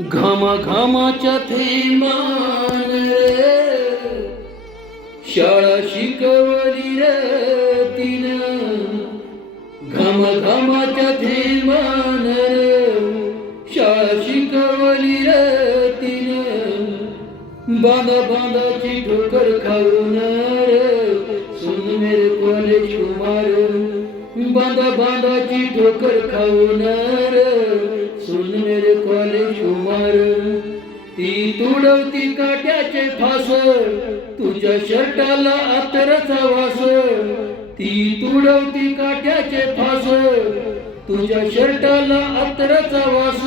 घम घामाच्या थेमान रे. शाळा शिकवली रे तिनं. घम घामाच्या थेमान रे. शाळा शिकवली रे तिनं. बांधा बांधाची ठोकर खाऊन रे. सुन मेरे कॉलेज कुमार. बांधा बांधाची ठोकर खाऊन रे. उमर ती तुडवती काट्याचे फास तुझ्या शर्टाला अतरचा वास ती तुडवती काट्याचे फास तुझ्या शर्टाला अतरचा वास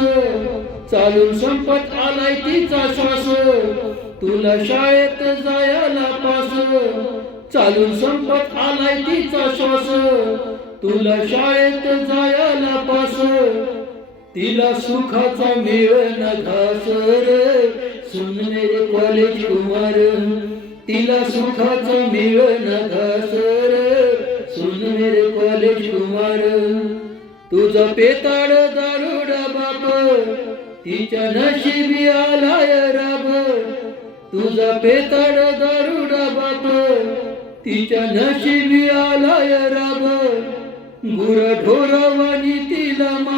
चालून संपत आलाय तिचा श्वास तुला शाळेत जायला पास चालून संपत आलाय तिचा श्वास तुला शाळेत जायला पास तिला सुखाचा मिळन घास रे. कॉलेज कुमार तिला सुखाचा मिळन घास रे. कॉलेज कुमार तुझा पेताड दारुडा बाप तिच्या नशिबी आलाय राब. तुझा पेताड दारुडा बाप तिच्या नशिबी आलाय राब. गुर ढोरावानी तिला मा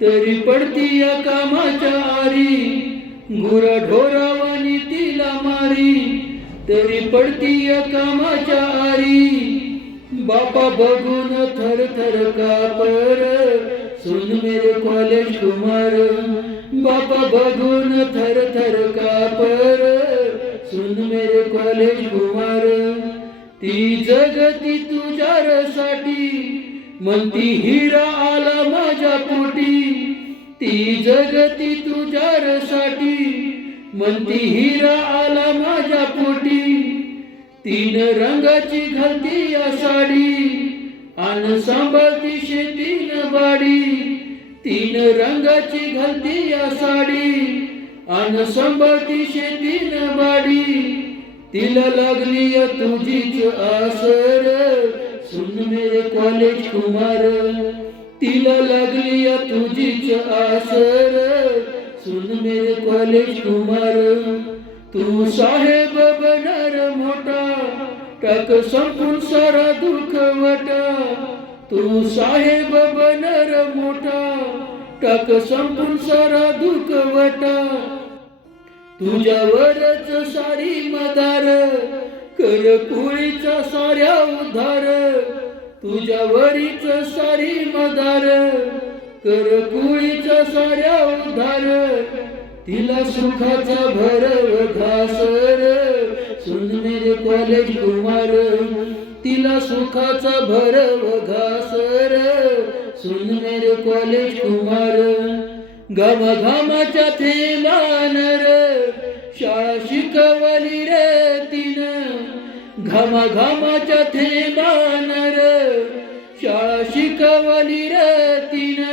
तरी पडती या कामाच्या आरी. गुरा ढोरावानी तिला मारी. तरी पडती या कामाच्या आरी. बापा बघून थर थर कापर. सुन मेरे कॉलेज कुमार. बापा बघून थर थर कापर. सुन मेरे कॉलेज कुमार. ती जगती तुझ्यासाठी. म्हणती हिरा आला माझ्या पोटी ती जगती तुझ्यासाठी. म्हणती हिरा आला माझ्या पोटी तीन रंगाची घालती या साडी आन सांभाळती शेतीन बाडी तीन रंगाची घालती या साडी आन सांभाळती शेतीन बाडी तिला लागली तुझीच आसर. सुन मेरे कॉलेज कुमार तिला लागली या तुझीच आसर. सुन मेरे कॉलेज कुमार तू साहेब बनर मोठा टाक संपून सारा दुःख वाटा. तू साहेब बनर मोठा टाक संपून सारा दुःख वाटा. तुझ्यावरच सारी मदार करकुळीचा साऱ्या उद्धार तुझ्यावरीच सारी मदार. करकुळीचा साऱ्या उद्धार तिला सुखाचा भरव घासर. सुंदर कॉलेज कुमार तिला सुखाचा भरव घासर. सुंदर कॉलेज कुमार गमघामाच्या थेलान घमाच्या थेमान रे शाळा शिकवली रतीन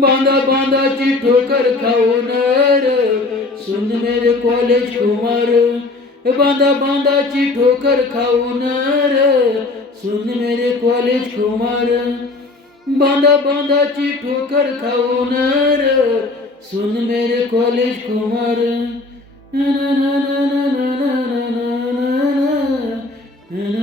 बांधा बांधाची ठोकर खाऊन रे सुन मेरे कॉलेज कुमार. बांधा बांधाची ठोकर खाऊन रे सुन मेरे कॉलेज कुमार. बांधा बांधाची ठोकर खाऊन सुन मेरे कॉलेज कुमार. ना ना ना ना ना ना ना ना Mm-hmm.